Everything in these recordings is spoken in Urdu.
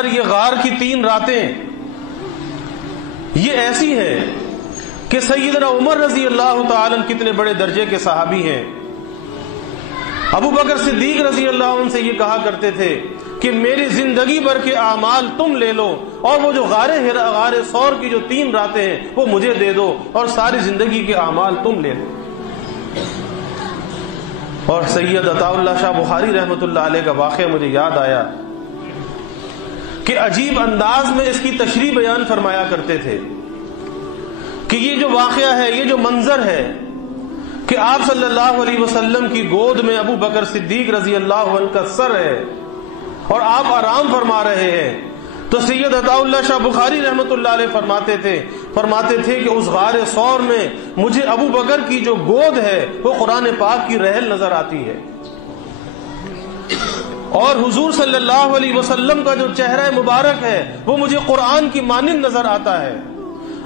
یہ غار کی 3 راتیں یہ ایسی ہیں کہ سیدنا عمر رضی اللہ تعالی عنہ کتنے بڑے درجے کے صحابی ہیں، ابو بکر صدیق رضی اللہ عنہ سے یہ کہا کرتے تھے کہ میری زندگی بھر کے اعمال تم لے لو اور وہ جو غار ثور کی جو 3 راتیں ہیں وہ مجھے دے دو اور ساری زندگی کے اعمال تم لے لو۔ اور سید عطا اللہ شاہ بخاری رحمۃ اللہ علیہ کا واقعہ مجھے یاد آیا کہ عجیب انداز میں اس کی تشریح بیان فرمایا کرتے تھے کہ یہ جو واقعہ ہے، یہ جو منظر ہے کہ آپ صلی اللہ علیہ وسلم کی گود میں ابو بکر صدیق رضی اللہ عنہ کا سر ہے اور آپ آرام فرما رہے ہیں، تو سید عطا اللہ شاہ بخاری رحمۃ اللہ علیہ فرماتے تھے کہ اس غار ثور میں مجھے ابو بکر کی جو گود ہے وہ قرآن پاک کی رحل نظر آتی ہے، اور حضور صلی اللہ علیہ وسلم کا جو چہرہ مبارک ہے وہ مجھے قرآن کی مانند نظر آتا ہے۔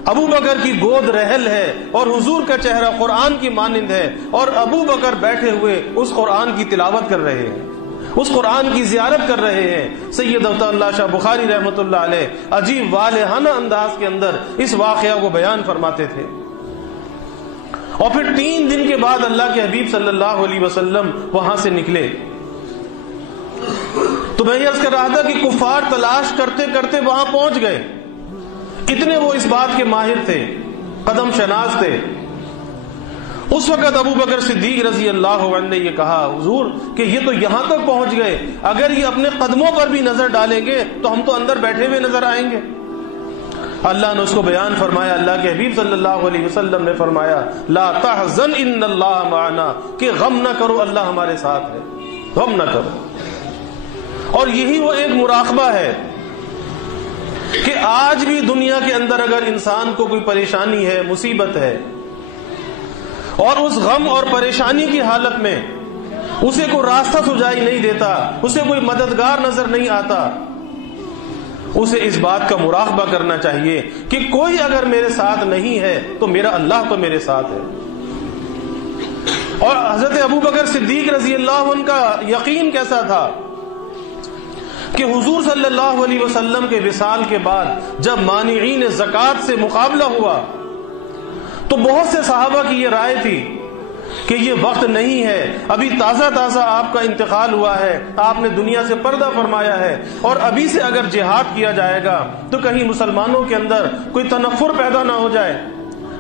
ابو بکر کی گود رحل ہے اور حضور کا چہرہ قرآن کی مانند ہے، اور ابو بکر بیٹھے ہوئے اس قرآن کی تلاوت کر رہے ہیں، اس قرآن کی زیارت کر رہے ہیں۔ سید عطا اللہ شاہ بخاری رحمۃ اللہ علیہ عجیب والہانہ انداز کے اندر اس واقعہ کو بیان فرماتے تھے۔ اور پھر 3 دن کے بعد اللہ کے حبیب صلی اللہ علیہ وسلم وہاں سے نکلے، تو میں یہ عرض کر رہا تھا کہ کفار تلاش کرتے کرتے وہاں پہنچ گئے، اتنے وہ اس بات کے ماہر تھے، قدم شناس تھے۔ اس وقت ابو بکر صدیق رضی اللہ عنہ نے یہ کہا، حضور کہ یہ تو یہاں تک پہنچ گئے، اگر یہ اپنے قدموں پر بھی نظر ڈالیں گے تو ہم تو اندر بیٹھے ہوئے نظر آئیں گے۔ اللہ نے اس کو بیان فرمایا، اللہ کے حبیب صلی اللہ علیہ وسلم نے فرمایا لا تحزن ان اللہ معنا، کہ غم نہ کرو، اللہ ہمارے ساتھ ہے، غم نہ کرو۔ اور یہی وہ ایک مراقبہ ہے کہ آج بھی دنیا کے اندر اگر انسان کو کوئی پریشانی ہے، مصیبت ہے، اور اس غم اور پریشانی کی حالت میں اسے کوئی راستہ سجائی نہیں دیتا، اسے کوئی مددگار نظر نہیں آتا، اسے اس بات کا مراقبہ کرنا چاہیے کہ کوئی اگر میرے ساتھ نہیں ہے تو میرا اللہ تو میرے ساتھ ہے۔ اور حضرت ابو بکر صدیق رضی اللہ عنہ کا یقین کیسا تھا کہ حضور صلی اللہ علیہ وسلم کے وصال کے بعد جب مانعین زکوٰۃ سے مقابلہ ہوا تو بہت سے صحابہ کی یہ رائے تھی کہ یہ وقت نہیں ہے، ابھی تازہ آپ کا انتقال ہوا ہے، آپ نے دنیا سے پردہ فرمایا ہے، اور ابھی سے اگر جہاد کیا جائے گا تو کہیں مسلمانوں کے اندر کوئی تنفر پیدا نہ ہو جائے،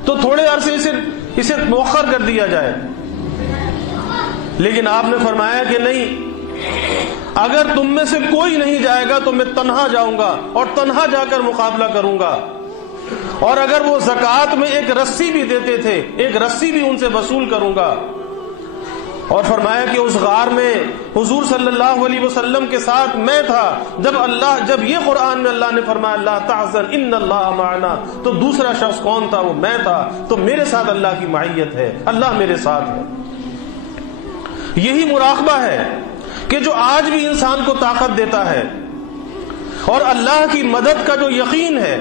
تو تھوڑے عرصے اسے مؤخر کر دیا جائے۔ لیکن آپ نے فرمایا کہ نہیں، اگر تم میں سے کوئی نہیں جائے گا تو میں تنہا جاؤں گا اور تنہا جا کر مقابلہ کروں گا، اور اگر وہ زکوٰۃ میں ایک رسی بھی دیتے تھے، ایک رسی بھی ان سے وصول کروں گا۔ اور فرمایا کہ اس غار میں حضور صلی اللہ علیہ وسلم کے ساتھ میں تھا، جب یہ قرآن میں اللہ نے فرمایا لا تحزن ان اللہ معنا، تو دوسرا شخص کون تھا؟ وہ میں تھا۔ تو میرے ساتھ اللہ کی معیت ہے، اللہ میرے ساتھ ہے۔ یہی مراقبہ ہے کہ جو آج بھی انسان کو طاقت دیتا ہے، اور اللہ کی مدد کا جو یقین ہے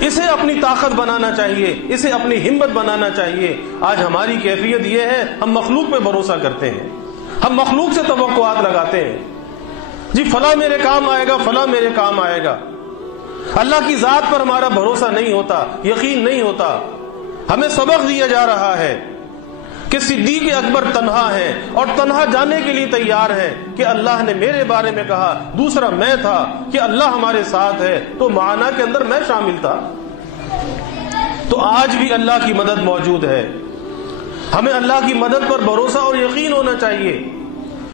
اسے اپنی طاقت بنانا چاہیے، اسے اپنی ہمت بنانا چاہیے۔ آج ہماری کیفیت یہ ہے، ہم مخلوق پہ بھروسہ کرتے ہیں، ہم مخلوق سے توقعات لگاتے ہیں، جی فلاں میرے کام آئے گا، فلاں میرے کام آئے گا۔ اللہ کی ذات پر ہمارا بھروسہ نہیں ہوتا، یقین نہیں ہوتا۔ ہمیں سبق دیا جا رہا ہے کہ صدیق اکبر تنہا ہے اور تنہا جانے کے لیے تیار ہے کہ اللہ نے میرے بارے میں کہا، دوسرا میں تھا کہ اللہ ہمارے ساتھ ہے، تو معنا کے اندر میں شامل تھا۔ تو آج بھی اللہ کی مدد موجود ہے، ہمیں اللہ کی مدد پر بھروسہ اور یقین ہونا چاہیے۔